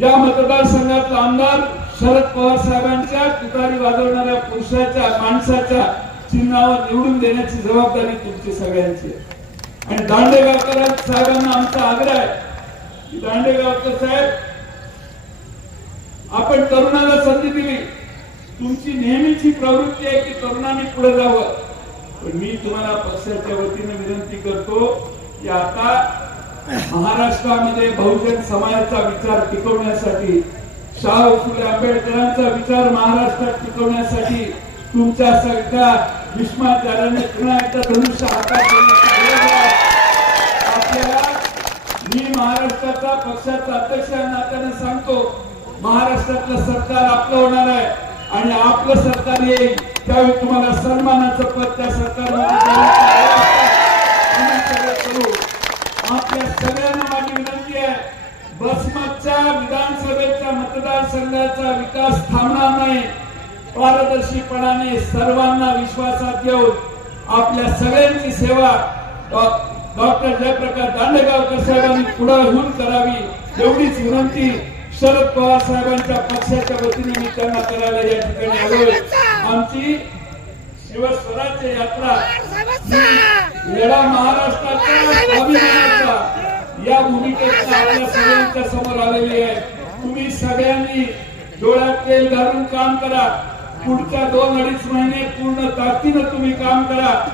या मतदारसंघातला आमदार शरद पवार साहेबांच्या तुतारी वाजवणाऱ्या पुरुषाच्या माणसाच्या चिन्हावर निवडून देण्याची जबाबदारी तुमची सगळ्यांची आहे. आणि दांडेगावकर साहेबांना आमचा आग्रह आहे की दांडेगावकर साहेब आपण तरुणाला संधी दिली. तुमची नेहमीची प्रवृत्ती आहे की तरुणांनी पुढे जावं. पण मी तुम्हाला पक्षाच्या वतीने विनंती करतो की आता महाराष्ट्रामध्ये बहुजन समाजाचा विचार टिकवण्यासाठी शाह फुले आंबेडकरांचा विचार महाराष्ट्रात टिकवण्यासाठी तुमच्या सगळ्या भीष्माचार्याने पुन्हा एकदा धनुष्य हातात आपल्याला मी महाराष्ट्राचा पक्षाचा अध्यक्ष नात्याने सांगतो महाराष्ट्रातलं सरकार आपलं होणार आहे आणि आपलं सरकार येईल त्यावेळी तुम्हाला सन्मानाचं पद त्या सरकार देण्याची व्यवस्था आम्ही सगळे करू आपल्या सगळ्यांना माझी विनंती आहे. बसमतच्या विधानसभेच्या मतदारसंघाचा विकास थांबणार नाही. पारदर्शीपणाने सर्वांना विश्वासात घेऊन आपल्या सगळ्यांची सेवा डॉक्टर जयप्रकाश दांडेगावकर साहेबांनी पुढे होऊन करावी एवढीच विनंती शरद पवार साहेबांच्या पक्षाच्या वतीने मी त्यांना करायला या ठिकाणी आलोय. आमची शिवस्वराज्य यात्रा येडा महाराष्ट्राच्या अभिमानाचा सगळ्यांच्या समोर आलेली आहे. तुम्ही सगळ्यांनी डोळ्यात तेल घालून काम करा. पुढच्या दोन अडीच महिने पूर्ण ताकदीनं तुम्ही काम करा.